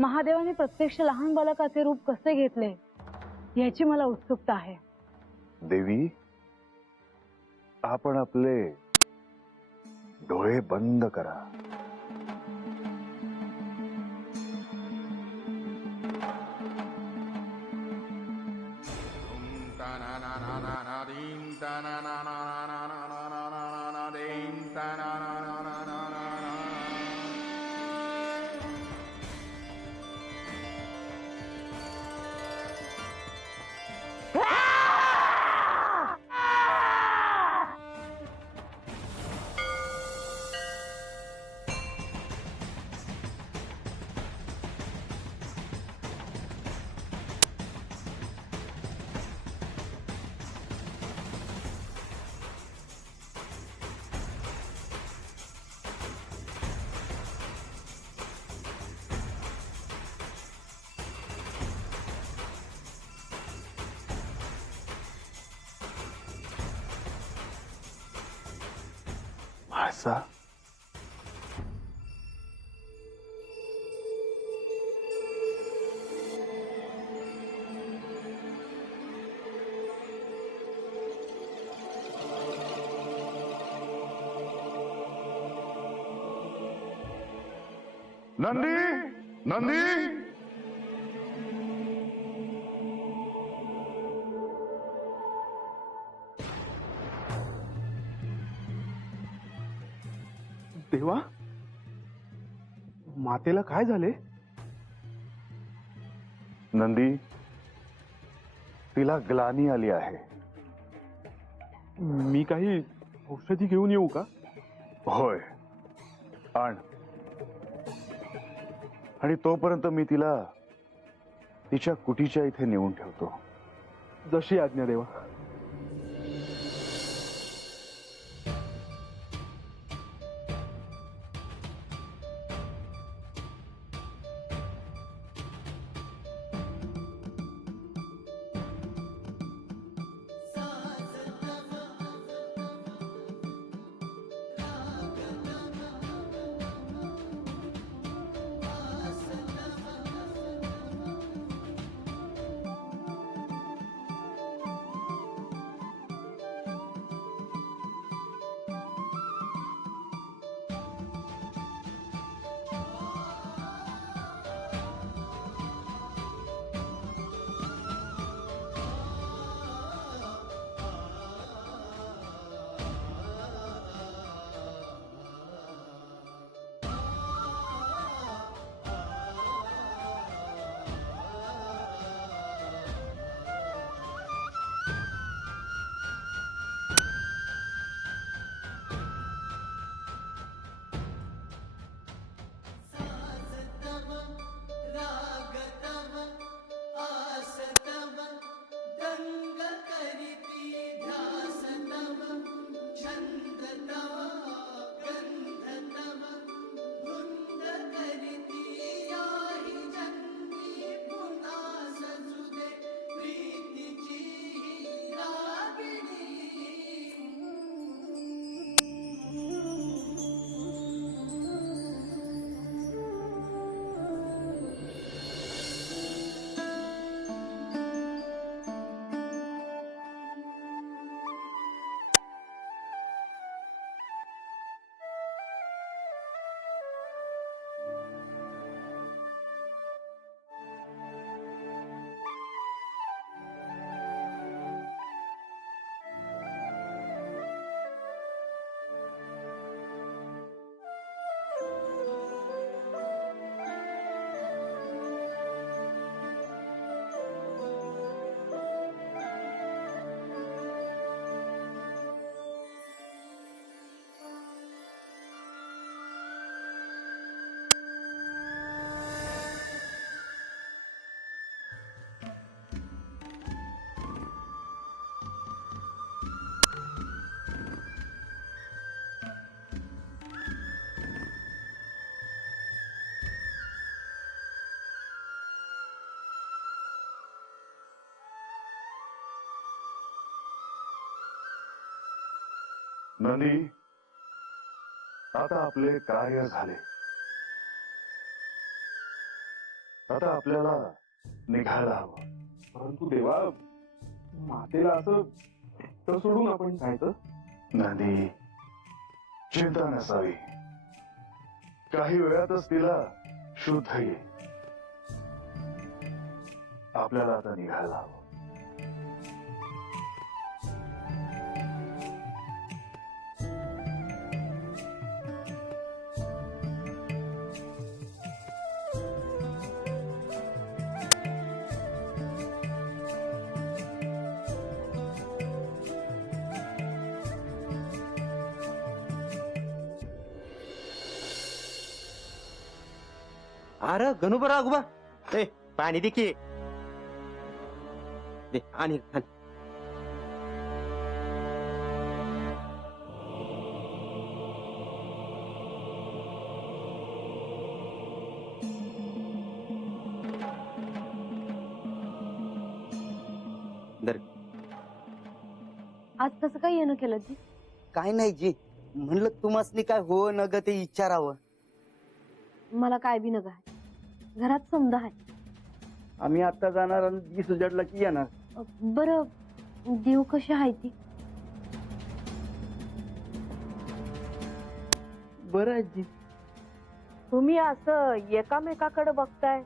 महादेवाने प्रत्यक्ष लहान बालकाचे रूप कसे घेतले याची मला उत्सुकता आहे। देवी, आपण आपले डोळे बंद करा। म्हाळसा, नंदी, नंदी, देवा, मातेला काय झाले? नंदी, तिला ग्लानी आली आहे। मी काही औषधी घेऊन येऊ का? होय, आण। आणि तोपर्यंत मी तिला तिच्या कुटीच्या इथे नेऊन ठेवतो। जशी आज्ञा देवा। नंदी, आता आपले कार्य झाले। आता आपल्याला निघायला हवं. परंतु देवा, मातेला असं एकटं सोडून आपण जायचं? नंदी, चिंता नसावी. काही वेळातच तिला शुद्ध येईल. आपल्याला आता निघायला हवं. अरे गणुबरा अगोबा, ए पाणी दे की. दे आणि आण. धर. आज कसं काय येणं केलं जी? काय नाही जी, म्हणलं तुम्हाला काय हो न ग ते विचारावं. मला काय बी नका आहे. घरात समजा आहे. आम्ही आता जाणार आणि दिस उजाडला की येणार. बरं, देव कशी आहे ती? बरं आजी. तुम्ही असं एकामेकाकडे बघताय,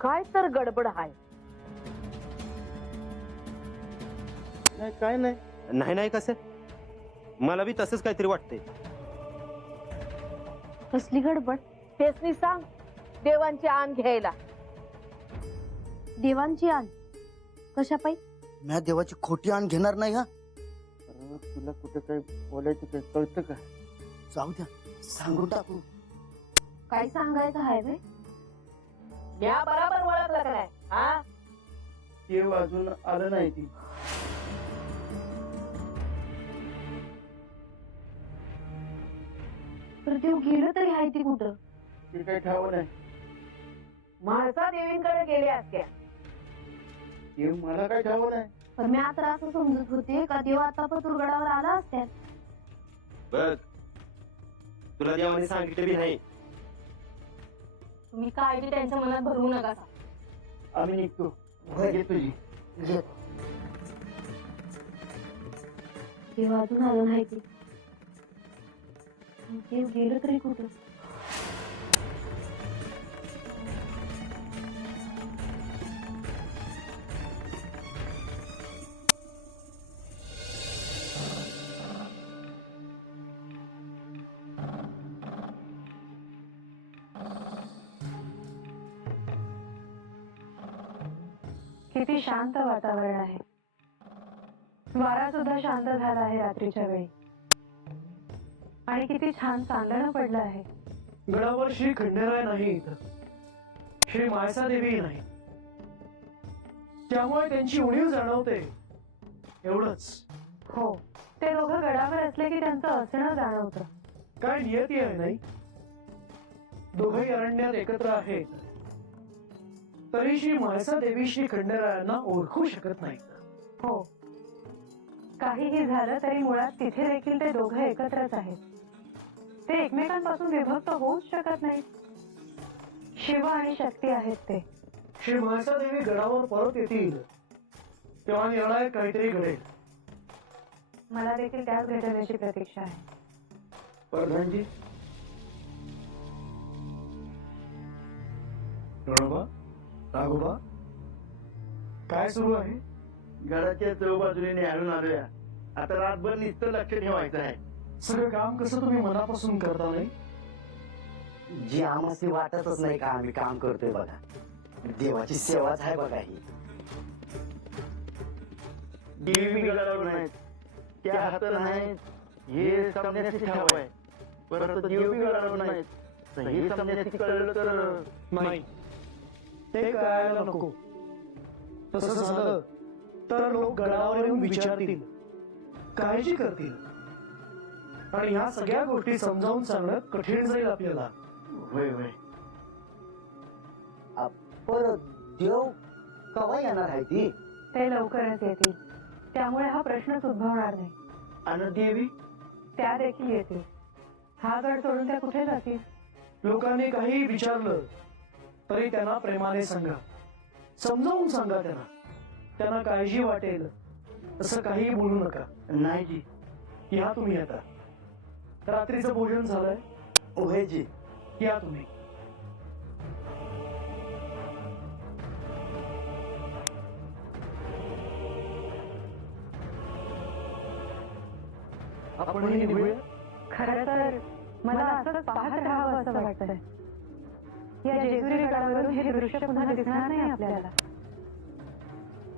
काय तर गडबड आहे. नाही काय नाही. नाही नाही कसं, मला बी तसंच काहीतरी वाटतंय. कसली गडबड? तेच सांग, देवांची आण घ्यायला. देवांची आण कशा पायी? मी देवाची खोटी आण घेणार नाही हा. तुला कुठं काय बोलायचं काय कळतं का? जाऊ द्या, सांगून टाकू. काय सांगायचं आहे बे? या बराबर ओळखलं का नाही? हा, देव अजून आलं नाही ती. तर देव गेलं तरी आहे ती कुठं? ते काय ठाव नाही. म्हाळसा देवींकडे गेले असत्या. देव मला काय ठाव नाही. पण मी आता असं समजत होते का देव आता पतुरगडावर आला असत्यात. बघ, तुला देवाने सांगितलं बी नाही. तुम्ही काळजी त्यांच्या मनात भरवू नका. आम्ही निघतो. घे तुझी. देव अजून आलं नाही ती. देव गेलं तरी कुठं? किती शांत वातावरण आहे. वारा सुद्धा शांत झाला आहे रात्रीच्या वेळी. आणि किती छान चांदणं पडलं आहे. गडावर श्री खंडेराय नाही इथं, श्री माळसा देवी नाही, त्यामुळे त्यांची उणीव जाणवते एवढंच. हो, ते दोघं गडावर असले की त्यांचं असणं जाणवतं. काय नियती आहे नाही, दोघंही अरण्यात एकत्र आहेत, तरी श्री माळसा देवी श्री खंडेरायांना ओळखू शकत नाही. हो, काहीही झालं तरी मुळात तिथे देखील ते दोघं एकत्रच आहेत. ते एकमेकांपासून विभक्त होऊच शकत नाही. शिव आणि शक्ती आहेत ते. श्री माळसा देवी गडावर परत येतील तेव्हा निर्णायक काहीतरी घडेल. मला देखील त्याच घटनेची प्रतीक्षा आहे. प्रधानजी, रणोबा, राघोबा, काय सुरू आहे? घराच्या चौबाजूने निहाळून आलोया. आता रातभर नुसतं लक्ष ठेवायचं आहे. सगळं काम कसं तुम्ही मनापासून करता नाही? जी आम्हाला वाटतच नाही का आम्ही काम करतोय बघा. देवाची सेवाच आहे बघा ही. देवी गडावर नाहीत, त्या हात नाहीत, हे समजण्याची ठाव आहे. परंतु देवी गडावर नाहीत, हे समजण्याची कळलं तर नाही, ते कळायला नको. तसं झालं तर लोक गडावर येऊन विचारतील, काळजी करतील, आणि ह्या सगळ्या गोष्टी समजावून सांगणं कठीण जाईल आपल्याला. होय होय. परत देव कवा येणार आहे ती? ते लवकरच येतील, त्यामुळे हा प्रश्नच उद्भवणार नाही. आणि देवी त्या देखील येतील. हा गड सोडून त्या कुठे जातील? लोकांनी काही विचारलं तरी त्यांना प्रेमाने सांगा, समजावून सांगा त्यांना काळजी वाटेल असं काही बोलू नका. नाही जी. या तुम्ही आता. रात्रीचं भोजन झालंय? होय जी. या तुम्ही. आपणही निघूया. खरं तर मला असंच पाहत राहावं असं वाटतंय. या जेजुरी गडावरून हे दृश्य पुन्हा दिसणार नाही आपल्याला.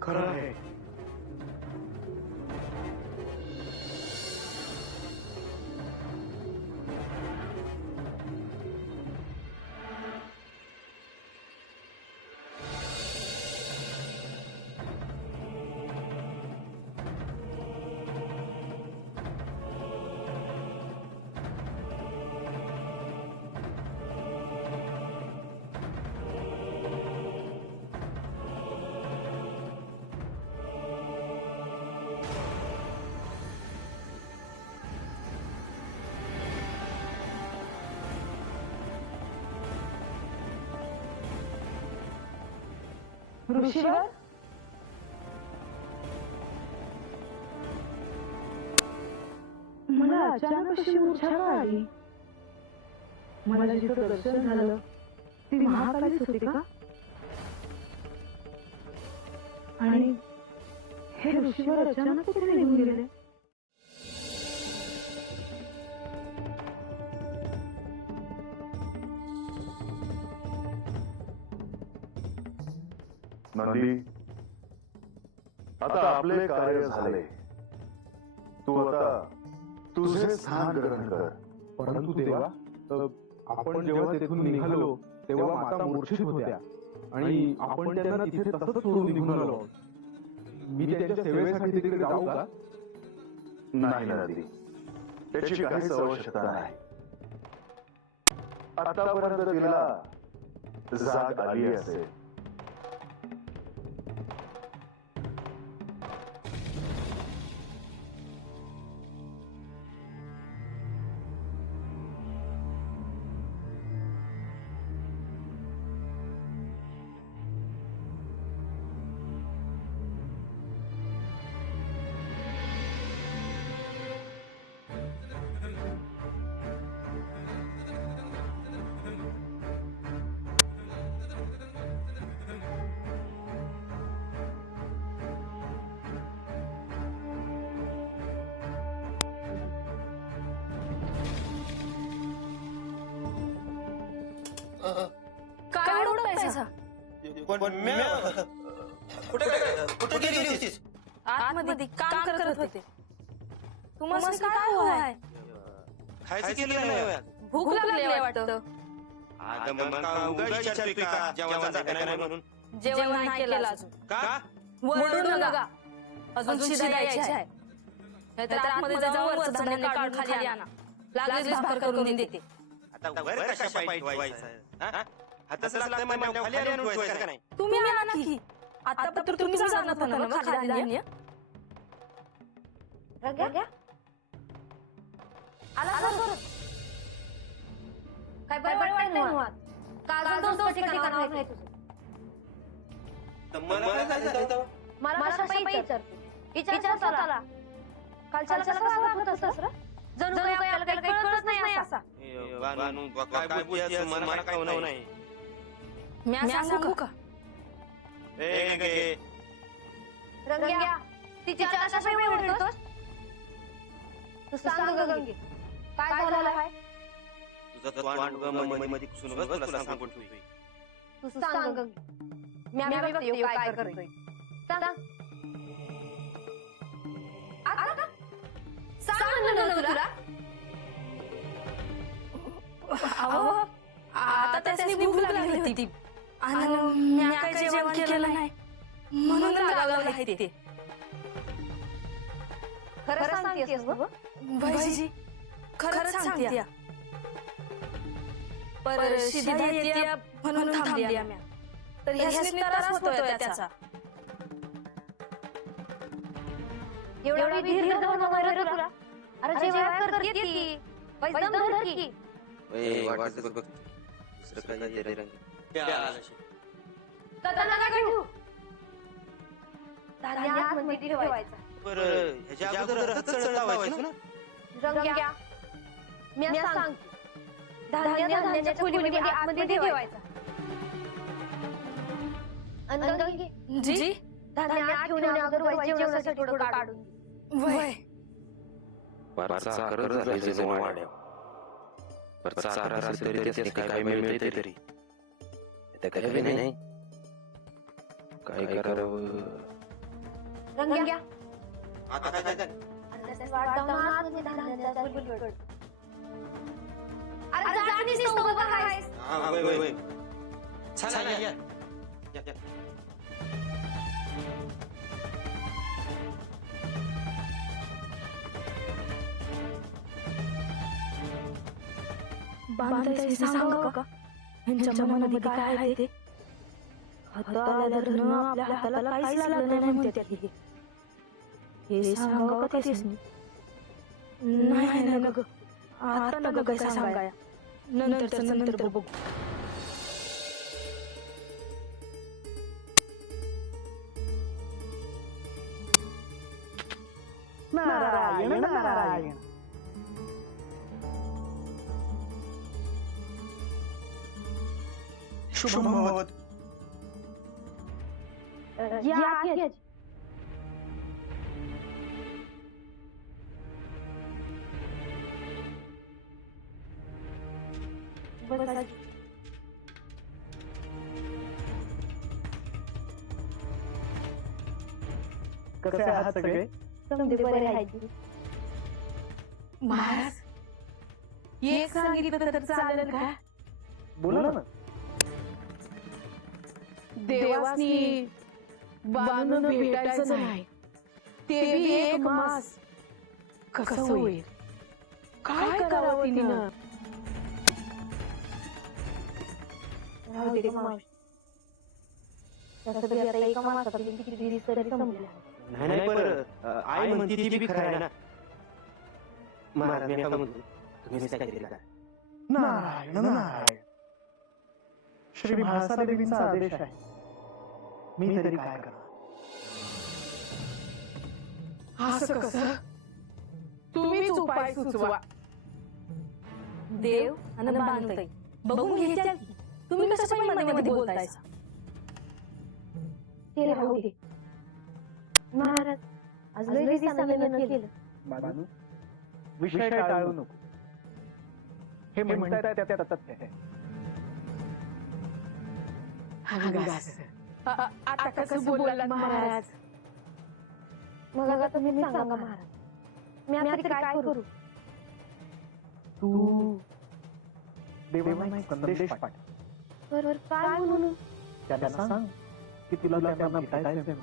खरं आहे. ऋषीवर मला अचानक अशी मूर्छा का आली? मला जिथं दर्शन झालं ती महाकालीच होती का? आणि हे ऋषीवर अचानक कुठे निघून गेले? नंदी, आता आपले कार्य झाले. तू आता तुझे स्थान ग्रहण कर. परंतु देवा, आपण जेव्हा तेथून निघालो तेव्हा माता मूर्छित होत्या आणि आपण त्यांना तिथे तसंच सोडून निघून आलो. मी त्यांच्या सेवेसाठी तिकडे जाऊ का? नाही नंदी, त्याची काहीच आवश्यकता नाही. आतापर्यंत तिला जाग आली असेल. काय एवढा पैसा? कुठे गेली होतीस? आतमध्ये काम करत होते. तुम्हाला काय होय? खायचं केलं नाही. भूक लागली वाटतं. अगं मग का उगाच विचारतोय का जेवण झालं नाही म्हणून? जेवण नाही केलं अजून. का? वरडू नका. अजून शिदा यायची आहे. नाहीतर आतमध्ये जाऊन वरचं धान्य काढून खाली आणा. लागलीच भाकर करून देते. आता वर कशा पायी ठेवायचं? हा? हाताचं लागतंय म्हणल्यावर खाली आणून ठेवायचं का नाही? तुम्ही आणा की. आता तर तुम्ही जाणत होता ना खाली धान्य. रंग्या आला बरं. काय बरं वाटतंय ना? काजल दोस्त ठिकाणावर नाही तुझं. तर मला काय झालं? मला कशापायी विचारते? विचार स्वतःला. कालच्याला कसं वागत होतास रे? जणू काही आपल्याला काही कळत नाही असा. काय बोलतेस? मला काय नाही. मी सांगू का? रंग्या तिच्या कशापायी ओरडतोस? तू सांग गंगे, काय झालं आहे? तुझं तोंड मध्ये घुसून बस, तुला सांगून ठेवतोय. तू सांग गंगे. मी बघते काय करतोय. सांग. आता सांग म्हणलं तुला. अहो आता त्यासनी भूक लागली होती आणि मी काय जेवण केलं नाही म्हणून रागावलं आहे ते. खरं सांगतेस ना? भाईजी खरंच सांगते. पर शिदा येते म्हणून थांबली आम्ही. तर ह्यासनी त्रास होतोय त्याचा. एवढा धीर धरून वगैरे तुला. अरे जेव्हा करते की वैदम धर की. वाटतं बघ दुसरं काय येते रंग. दादा नका ठेवू. धान्य आतमध्ये ठेवायचा. बरं ह्याच्या अगोदर हात चढ लावायचं ना. रंग्या मी सांग धान्य धान्याच्या खोलीमध्ये आतमध्ये ठेवायचा. जी धान्य आत ठेवण्या अगोदर जेवणासाठी थोडं काढून. वय वरचा कर झाले जण वाड्या वरचा आकार असेल तरी त्याने काय मिळते तरी ते काही नाही काय करावं. रंग्या आता काय झालं? अरे जा नुसतं उभं राहायस. हा, वय, वय, वय. चला, या. या. बांधायचे सांगा का ह्यांच्या मनामध्ये काय आहे ते. हाताला धरणं आपल्या हाताला काहीच लागलं नाही म्हणते त्यातली. हे सांगा का तेच नाही ना ग आता न ग काय सांगाया नंतर बघू. नारायण नारायण. शुभम भवत. या बस कसे आहात सगळे? समजे बरे आहेत. महाराज एक सांगितलं तर चालेल का. बोला ना. देवासनी बाणून भेटायचं नाही ते बी एक मास कसं होईल. काय करावं तिनं. राहू दे मावशी. तसं बी आता एका माणसातून किती दिवस तरी संपले. नाही बरं आई म्हणते ती बी खरं आहे ना. महाराज मी आता म्हणतो तुम्ही काय केलं का. नारायण नारायण. श्री भासादेवींचा आदेश आहे. मी तरी काय करणार. असं कसं तुम्हीच उपाय सुचवा. देव आणि बांधताई बघून घ्यायच्या. तुम्ही कसं मध्ये बोलतायसा. ते राहू दे महाराज. आज लय दिवसांनी येणं केलं. बानू, विषय टाळू नको. हे म्हणताय त्या तथ्य आहे. आता कसं बोललात महाराज. मग आता तुम्ही सांगा महाराज. मी आता काय करू. तू देवांना एक संदेश पाठव. बरोबर काय म्हणून. त्यांना सांग की तुला त्यांना भेटायचं.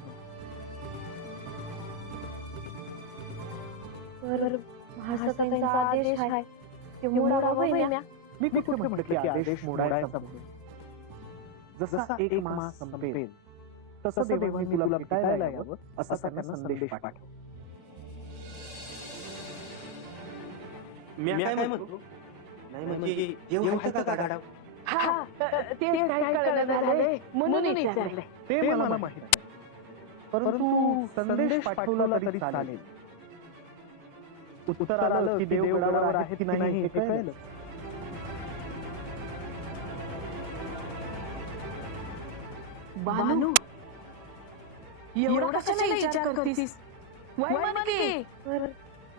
बरोबर महाराजांचा आदेश आहे. ते मोडावं म्या. मी कुठे म्हटलं की आदेश मोडायचा म्हणून. जसा एक मास संपेल तसं देवाने तुला भेटायला यावं असा त्यांना संदेश पाठव. मी काय म्हणतो नाही म्हणजे देव आहे का गाढव. हा ते काय कळलं झालंय म्हणून विचारलंय. ते मला माहित आहे. परंतु संदेश पाठवला तरी चालेल. उत्तर आलं की देव गडावर आहे की नाही हे कळलं. बानू एवढा कशाला विचार करतीस. वय म्हण की.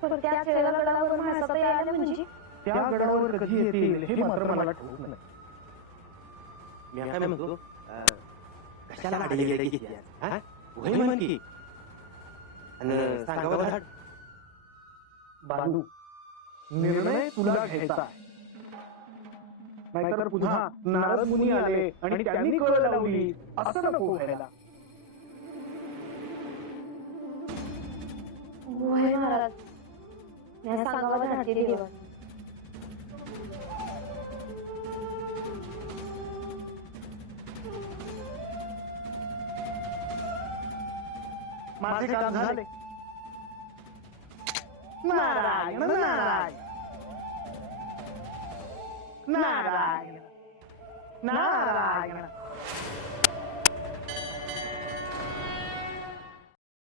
पण त्या गडावर महाराज आले म्हणजे. त्या गडावर कधी येतील हे मात्र मला ठाऊक नाही. मी काय म्हणतो कशाला अडली घेतली हा. वय म्हण की आणि सांगावं धाड. बांधू, निर्णय तुला घ्यायचा आहे. नाहीतर पुन्हा नारद मुनी आले आणि त्यांनी कळ लावली असं नको व्हायला. होय महाराज. मी सांगावं धाडते देवा. माझे काम झाले. नारायण नारायण नारायण. नारायण